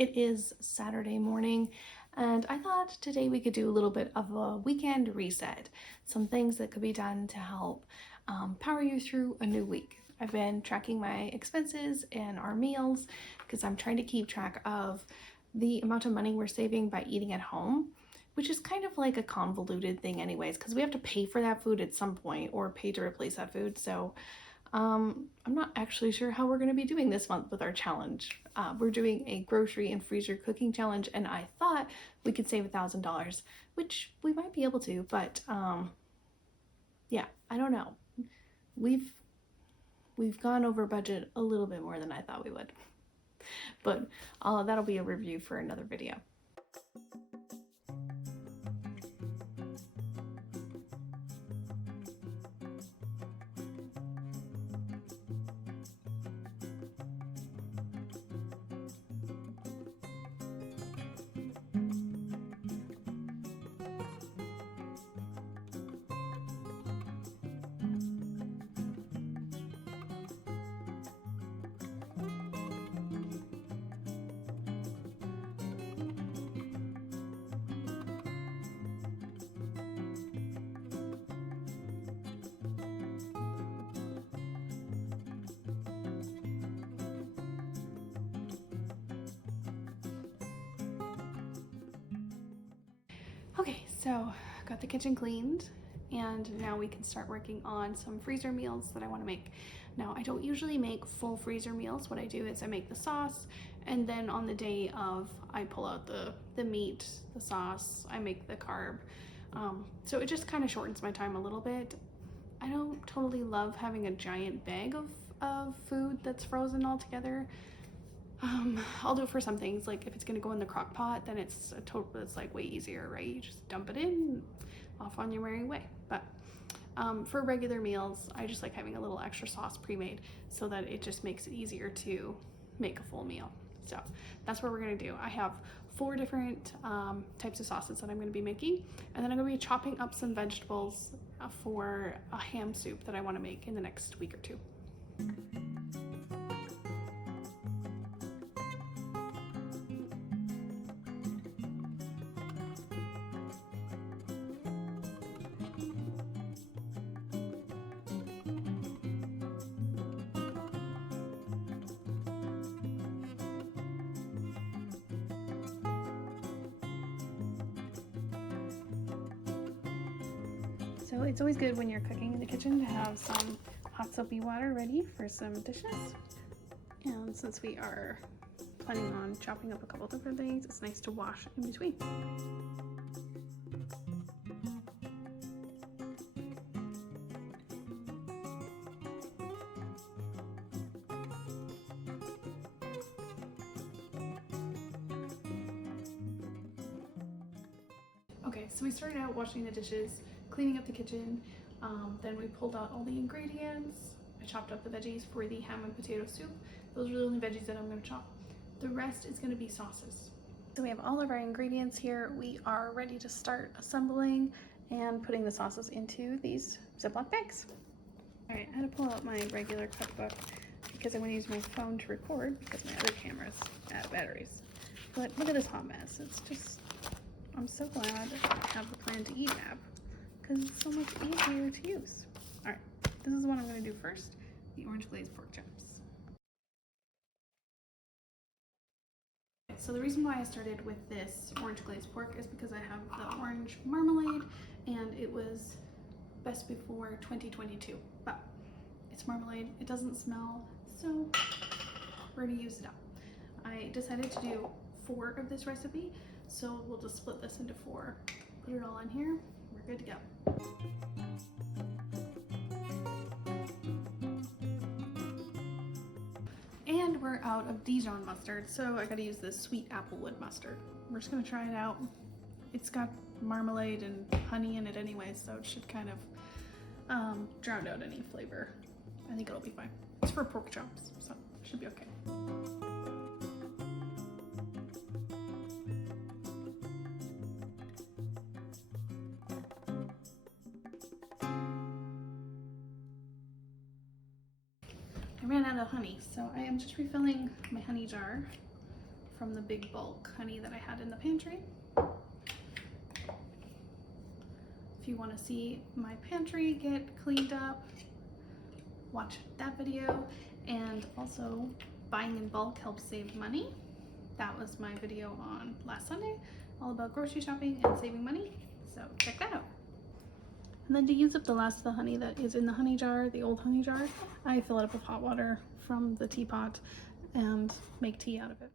It is Saturday morning, and I thought today we could do a little bit of a weekend reset. Some things that could be done to help power you through a new week. I've been tracking my expenses and our meals because I'm trying to keep track of the amount of money we're saving by eating at home, which is kind of like a convoluted thing, anyways, because we have to pay for that food at some point or pay to replace that food. So I'm not actually sure how we're going to be doing this month with our challenge. We're doing a grocery and freezer cooking challenge, and I thought we could save $1,000, which we might be able to, but yeah, I don't know. We've gone over budget a little bit more than I thought we would, but that'll be a review for another video. Okay, so got the kitchen cleaned, and now we can start working on some freezer meals that I want to make. Now, I don't usually make full freezer meals. What I do is I make the sauce, and then on the day of, I pull out the meat, the sauce, I make the carb. So it just kind of shortens my time a little bit. I don't totally love having a giant bag of food that's frozen all together. I'll do it for some things, like if it's gonna go in the crock pot, then it's like way easier, right? You just dump it in, off on your merry way. But for regular meals, I just like having a little extra sauce pre-made so that it just makes it easier to make a full meal. So that's what we're gonna do. I have 4 different types of sauces that I'm gonna be making, and then I'm gonna be chopping up some vegetables for a ham soup that I wanna make in the next week or 2. So it's always good when you're cooking in the kitchen to have some hot soapy water ready for some dishes. And since we are planning on chopping up a couple different things, it's nice to wash in between. Okay, so we started out washing the dishes, cleaning up the kitchen, then we pulled out all the ingredients. I chopped up the veggies for the ham and potato soup. Those are the only veggies that I'm going to chop. The rest is going to be sauces. So we have all of our ingredients here. We are ready to start assembling and putting the sauces into these Ziploc bags. All right, I had to pull out my regular cookbook because I'm going to use my phone to record because my other camera's out of batteries. But look at this hot mess. It's just, I'm so glad I have the Plan to Eat app because it's so much easier to use. All right, this is what I'm going to do first, the orange glazed pork chops. So the reason why I started with this orange glazed pork is because I have the orange marmalade and it was best before 2022, but it's marmalade, it doesn't smell, so we're gonna use it up. I decided to do 4 of this recipe, so we'll just split this into 4, put it all in here, we're good to go. And we're out of Dijon mustard, so I gotta use this sweet applewood mustard. We're just gonna try it out. It's got marmalade and honey in it anyway, so it should kind of drown out any flavor. I think it'll be fine. It's for pork chops, so it should be okay. I ran out of honey, so I am just refilling my honey jar from the big bulk honey that I had in the pantry. If you want to see my pantry get cleaned up, watch that video. And also, buying in bulk helps save money. That was my video on last Sunday, all about grocery shopping and saving money. So check that out. And then to use up the last of the honey that is in the honey jar, the old honey jar, I fill it up with hot water from the teapot and make tea out of it.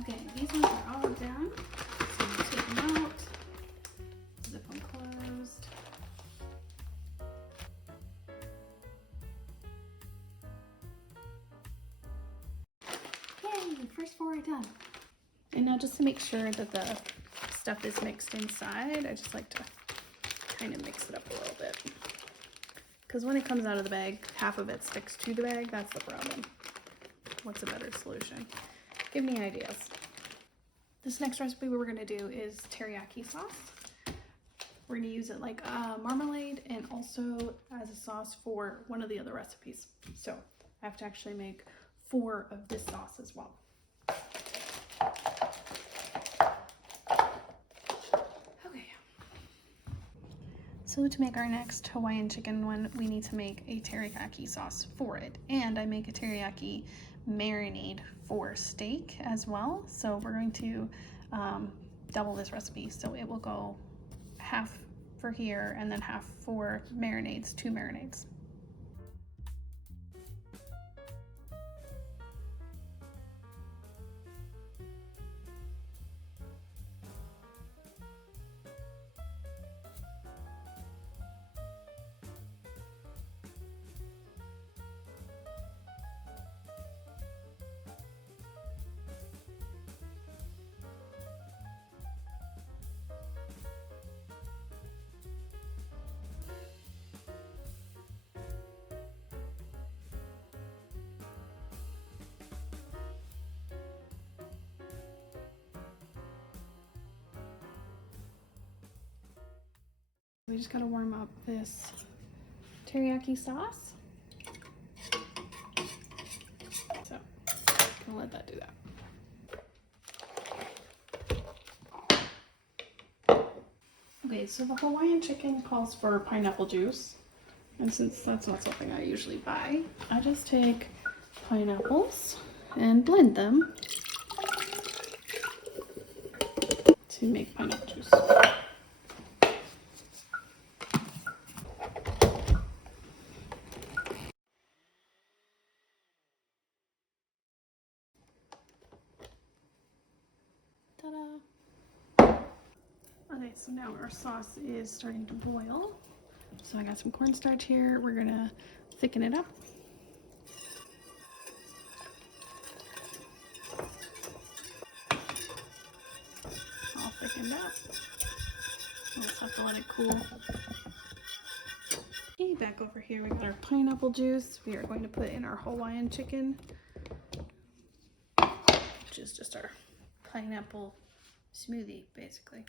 Okay, these ones are all done. So I'm take them out, zip them closed. Yay, first 4 are done. And now just to make sure that the stuff is mixed inside, I just like to kind of mix it up a little bit. Because when it comes out of the bag, half of it sticks to the bag. That's the problem. What's a better solution? Give me ideas. This next recipe we're gonna do is teriyaki sauce. We're gonna use it like a marmalade and also as a sauce for one of the other recipes. So I have to actually make 4 of this sauce as well. Okay. So to make our next Hawaiian chicken one, we need to make a teriyaki sauce for it. And I make a teriyaki marinade for steak as well. So we're going to double this recipe. So it will go half for here and then half for marinades, 2 marinades. We just gotta warm up this teriyaki sauce. So, I'll let that do that. Okay, so the Hawaiian chicken calls for pineapple juice. And since that's not something I usually buy, I just take pineapples and blend them to make pineapple juice. Okay, so now our sauce is starting to boil. So I got some cornstarch here. We're gonna thicken it up. All thickened up. We'll just have to let it cool. Okay, back over here we got our pineapple juice. We are going to put in our Hawaiian chicken, which is just our pineapple smoothie, basically.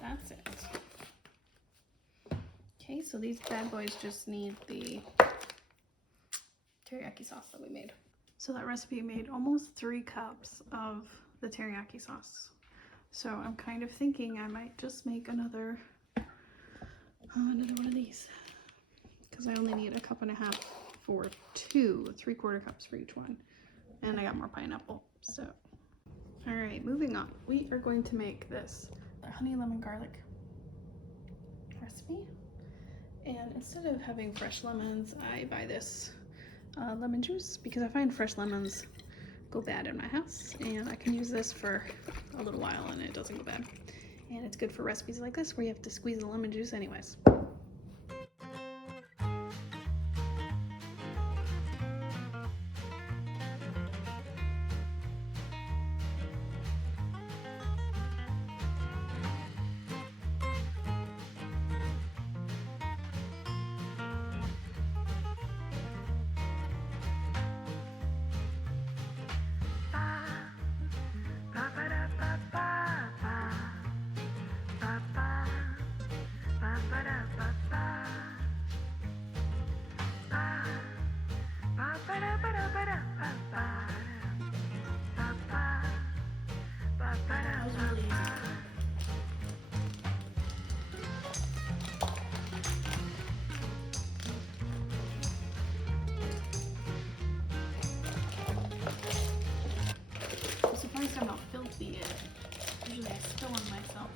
That's it. Okay, so these bad boys just need the teriyaki sauce that we made. So that recipe made almost 3 cups of the teriyaki sauce. So I'm kind of thinking I might just make another one of these, because I only need 1.5 cups for 2, 3/4 cups for each one, and I got more pineapple. So, all right, moving on. We are going to make this honey lemon garlic recipe, and instead of having fresh lemons, I buy this lemon juice because I find fresh lemons go bad in my house, and I can use this for a little while and it doesn't go bad. And it's good for recipes like this where you have to squeeze the lemon juice anyways. I'm surprised I'm not filthy yet. Usually I spill on myself.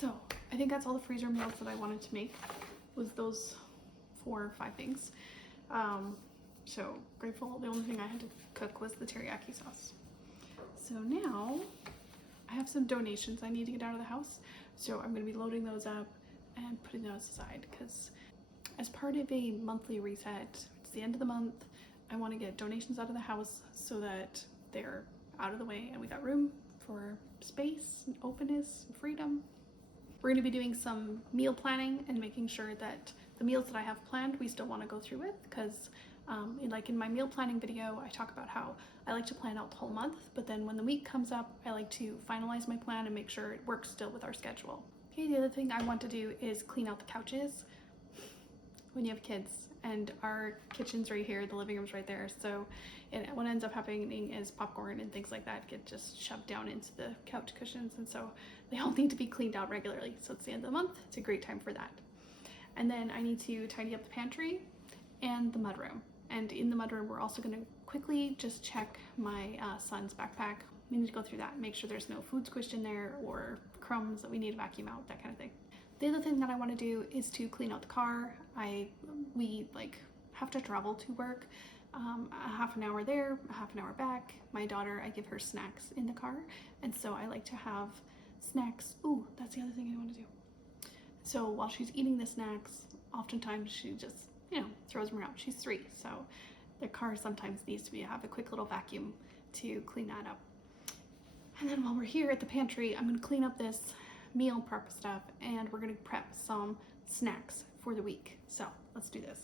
So I think that's all the freezer meals that I wanted to make, was those 4 or 5 things. So grateful. The only thing I had to cook was the teriyaki sauce. So now I have some donations I need to get out of the house. So I'm going to be loading those up and putting those aside, because as part of a monthly reset, it's the end of the month, I want to get donations out of the house so that they're out of the way and we got room for space and openness and freedom. We're going to be doing some meal planning and making sure that the meals that I have planned we still want to go through with, because like in my meal planning video I talk about how I like to plan out the whole month, but then when the week comes up I like to finalize my plan and make sure it works still with our schedule. Okay, the other thing I want to do is clean out the couches when you have kids, and our kitchen's right here, the living room's right there, so what ends up happening is popcorn and things like that get just shoved down into the couch cushions, and so they all need to be cleaned out regularly. So it's the end of the month, it's a great time for that. And then I need to tidy up the pantry and the mudroom. And in the mudroom, we're also going to quickly just check my son's backpack. We need to go through that and make sure there's no food squished in there or crumbs that we need to vacuum out, that kind of thing. The other thing that I want to do is to clean out the car. We have to travel to work, a half an hour there, a half an hour back. My daughter, I give her snacks in the car, and so I like to have snacks. Ooh, that's the other thing I want to do. So while she's eating the snacks, oftentimes she just, throws them around. She's 3, so the car sometimes needs to have a quick little vacuum to clean that up. And then while we're here at the pantry, I'm going to clean up this meal prep stuff, and we're going to prep some snacks for the week. So let's do this.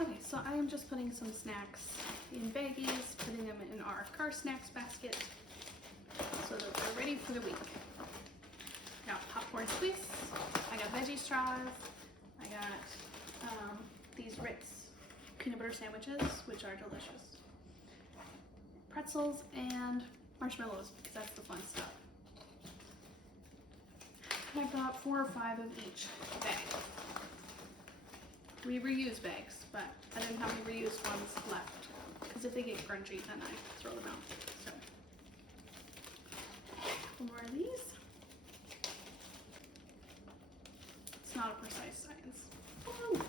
Okay, so I am just putting some snacks in baggies, putting them in our car snacks basket so that they're ready for the week. I got popcorn squeeze, I got veggie straws, I got these Ritz peanut butter sandwiches, which are delicious. Pretzels and marshmallows, because that's the fun stuff. And I brought 4 or 5 of each bag. We reuse bags, but I didn't have any reused ones left, because if they get crunchy, then I throw them out. So, a couple more of these. It's not a precise science. Woo!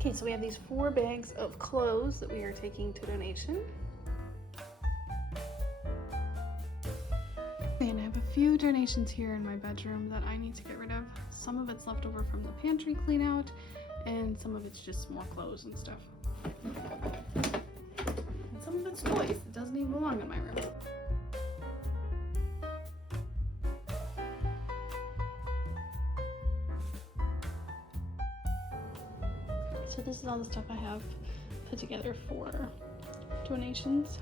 Okay, so we have these 4 bags of clothes that we are taking to donation. And I have a few donations here in my bedroom that I need to get rid of. Some of it's left over from the pantry clean out, and some of it's just more clothes and stuff. And some of it's toys that doesn't even belong in my room. So this is all the stuff I have put together for donations.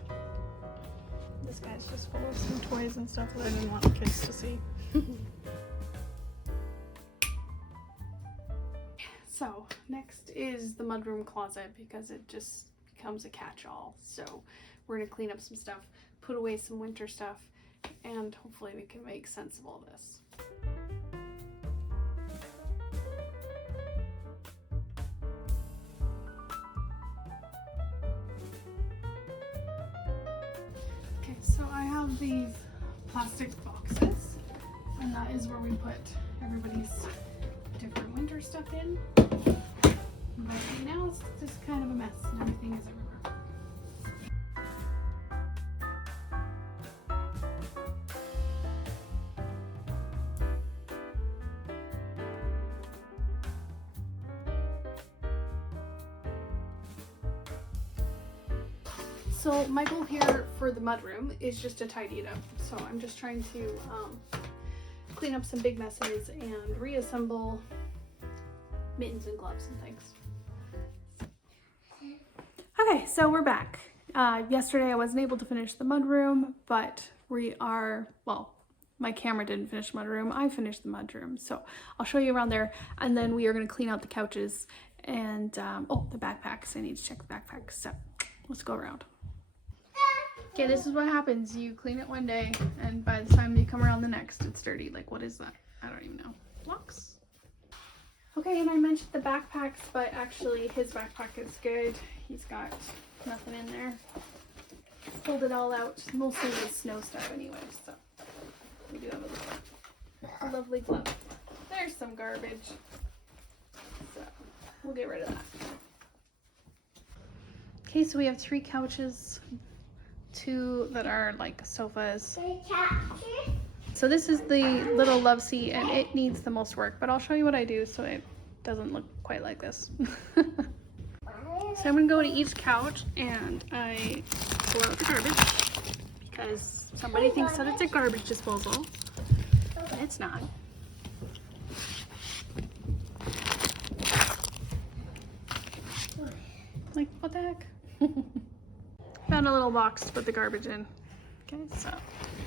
This guy's just full of some toys and stuff that I didn't want the kids to see. So next is the mudroom closet, because it just becomes a catch-all. So we're gonna clean up some stuff, put away some winter stuff, and hopefully we can make sense of all this. Okay, so I have these plastic boxes, and that is where we put everybody's different winter stuff in. But right now it's just kind of a mess and everything is everywhere. So my goal here for the mudroom is just to tidy it up. So I'm just trying to clean up some big messes and reassemble mittens and gloves and things. Okay, so we're back. Yesterday I wasn't able to finish the mudroom, but my camera didn't finish the mudroom. I finished the mudroom, so I'll show you around there, and then we are going to clean out the couches and the backpacks. I need to check the backpacks, so let's go around. Okay, this is what happens. You clean it one day, and by the time you come around the next, it's dirty. Like, what is that? I don't even know. Blocks? Okay, and I mentioned the backpacks, but actually his backpack is good. He's got nothing in there. Pulled it all out, mostly with snow stuff anyway, so we do have a lovely glove. There's some garbage, so we'll get rid of that. Okay, so we have 3 couches, 2 that are like sofas. So this is the little love seat, and it needs the most work, but I'll show you what I do so it doesn't look quite like this. So I'm gonna go to each couch and I pull out the garbage, because somebody thinks that it's a garbage disposal, but it's not. Like, what the heck? Found a little box to put the garbage in. Okay, so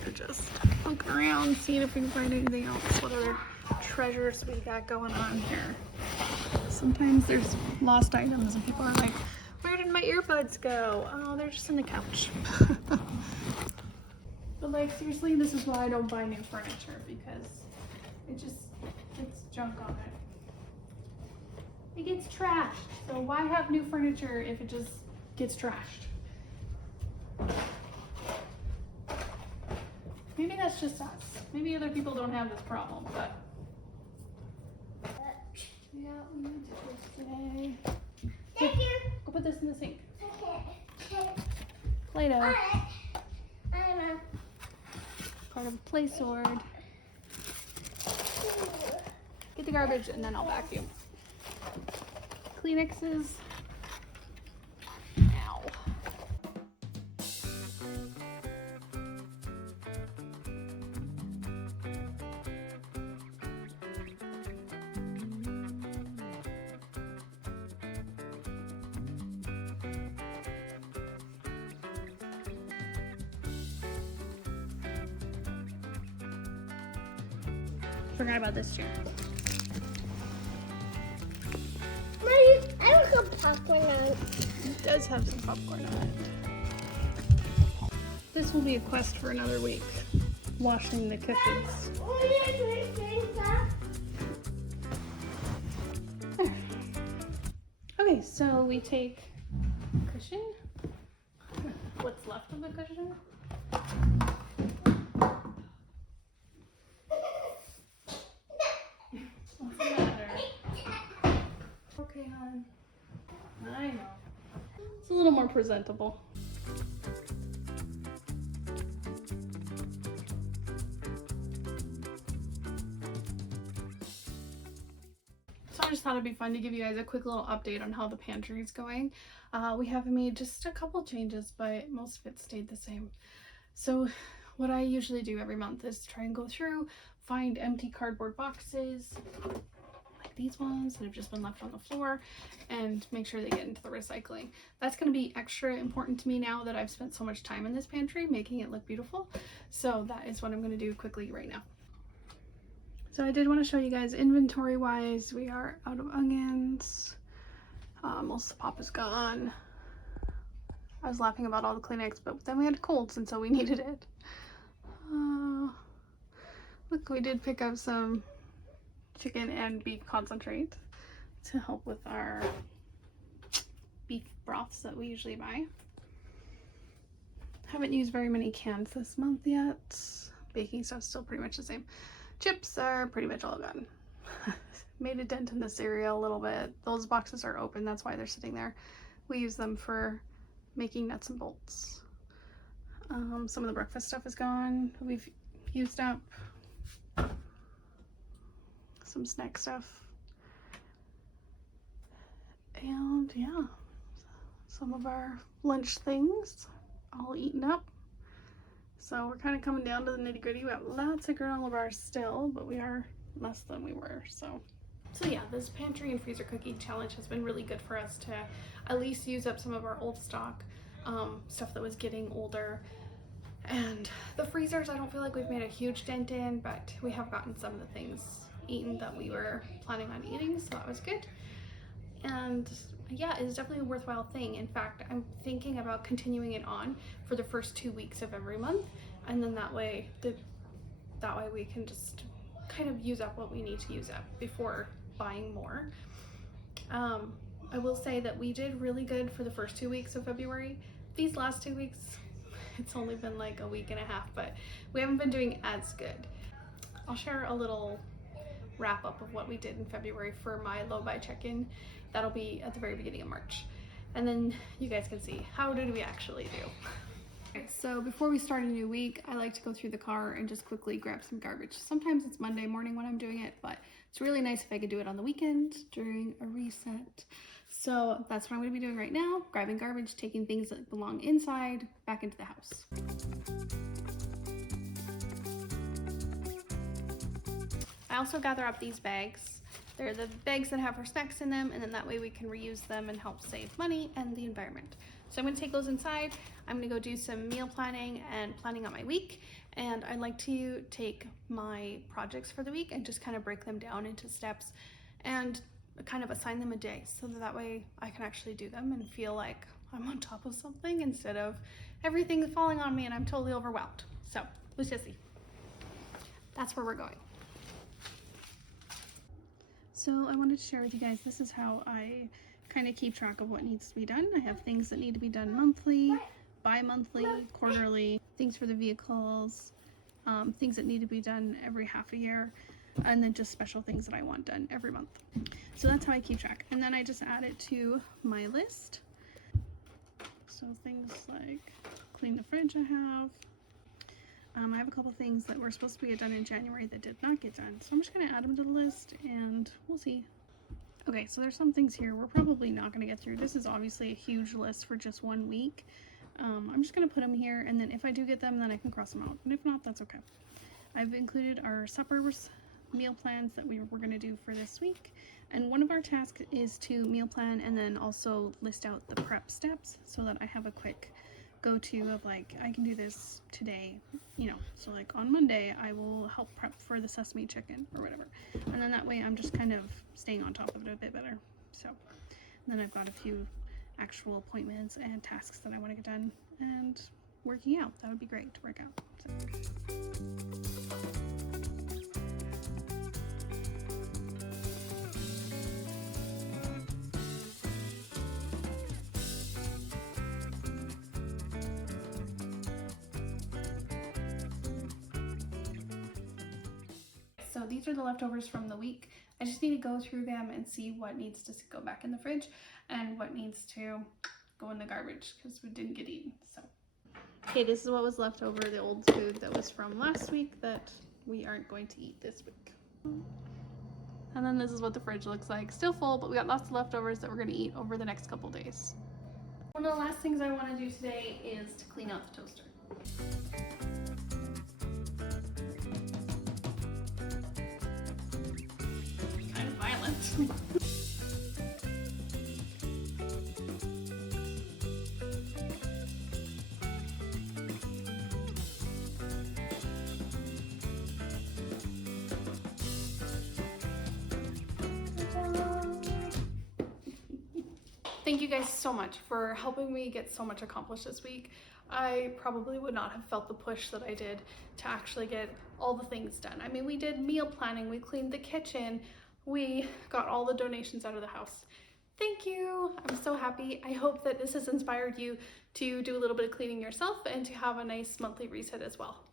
we're just poking around, seeing if we can find anything else. What other treasures we got going on here? Sometimes there's lost items and people are like, where did my earbuds go? Oh, they're just in the couch. But like, seriously, this is why I don't buy new furniture, because it just gets junk on it. It gets trashed. So why have new furniture if it just gets trashed? Maybe that's just us. Maybe other people don't have this problem, but yeah, we need to just today. Thank you. Go put this in the sink. Okay. Play-Doh. Alright. I'm Part of a play sword. Get the garbage and then I'll vacuum. Kleenexes. Ow. Forgot about this chair. Mommy, I don't have popcorn on. It does have some popcorn on it. This will be a quest for another week. Washing the cushions. There. Okay, so we take cushion. What's left of the cushion? What's the matter? Okay, hon. I know. It's a little more presentable. So I just thought it'd be fun to give you guys a quick little update on how the pantry is going. We have made just a couple changes, but most of it stayed the same. So what I usually do every month is try and go through, find empty cardboard boxes, like these ones that have just been left on the floor, and make sure they get into the recycling. That's going to be extra important to me now that I've spent so much time in this pantry making it look beautiful. So that is what I'm going to do quickly right now. So I did want to show you guys inventory wise, we are out of onions. Most of the pop is gone. I was laughing about all the Kleenex, but then we had colds and so we needed it. Look, we did pick up some chicken and beef concentrate to help with our beef broths that we usually buy. Haven't used very many cans this month yet. Baking stuff's still pretty much the same. Chips are pretty much all gone. Made a dent in the cereal a little bit. Those boxes are open, that's why they're sitting there. We use them for making nuts and bolts. Some of the breakfast stuff is gone. We've used up some snack stuff. And yeah, some of our lunch things all eaten up. So we're kind of coming down to the nitty gritty. We have lots of granola bars still, but we are less than we were. So yeah, this pantry and freezer cookie challenge has been really good for us to at least use up some of our old stock, stuff that was getting older. And the freezers, I don't feel like we've made a huge dent in, but we have gotten some of the things eaten that we were planning on eating, so that was good. And yeah, it's definitely a worthwhile thing. In fact, I'm thinking about continuing it on for the first 2 weeks of every month, and then that way we can just kind of use up what we need to use up before buying more. I will say that we did really good for the first 2 weeks of February. These last 2 weeks, it's only been like a week and a half, but we haven't been doing as good. I'll share a little wrap up of what we did in February for my low buy check-in. That'll be at the very beginning of March. And then you guys can see how did we actually do. Okay, so before we start a new week, I like to go through the car and just quickly grab some garbage. Sometimes it's Monday morning when I'm doing it, but it's really nice if I could do it on the weekend during a reset. So that's what I'm going to be doing right now, grabbing garbage, taking things that belong inside back into the house. I also gather up these bags. They're the bags that have our snacks in them, and then that way we can reuse them and help save money and the environment. So I'm going to take those inside. I'm going to go do some meal planning and planning out my week. And I'd like to take my projects for the week and just kind of break them down into steps and kind of assign them a day so that way I can actually do them and feel like I'm on top of something instead of everything falling on me and I'm totally overwhelmed. So let's just see. That's where we're going. So I wanted to share with you guys, this is how I kind of keep track of what needs to be done. I have things that need to be done monthly, bi-monthly, quarterly, things for the vehicles, things that need to be done every half a year, and then just special things that I want done every month. So that's how I keep track. And then I just add it to my list. So things like clean the fridge I have a couple things that were supposed to be done in January that did not get done. So I'm just going to add them to the list and we'll see. Okay, so there's some things here we're probably not going to get through. This is obviously a huge list for just 1 week. I'm just going to put them here, and then if I do get them, then I can cross them out. And if not, that's okay. I've included our suppers, meal plans that we're going to do for this week. And one of our tasks is to meal plan and then also list out the prep steps so that I have a quick go-to of like, I can do this today, you know, so like on Monday I will help prep for the sesame chicken or whatever, and then that way I'm just kind of staying on top of it a bit better. So then I've got a few actual appointments and tasks that I want to get done, and working out, that would be great to work out. So these are the leftovers from the week. I just need to go through them and see what needs to go back in the fridge and what needs to go in the garbage because we didn't get eaten. So, okay, this is what was left over, the old food that was from last week that we aren't going to eat this week. And then this is what the fridge looks like. Still full, but we got lots of leftovers that we're going to eat over the next couple days. One of the last things I want to do today is to clean out the toaster. Kind of violent. Thank you guys so much for helping me get so much accomplished this week. I probably would not have felt the push that I did to actually get all the things done. I mean, we did meal planning, we cleaned the kitchen, we got all the donations out of the house. Thank you. I'm so happy. I hope that this has inspired you to do a little bit of cleaning yourself and to have a nice monthly reset as well.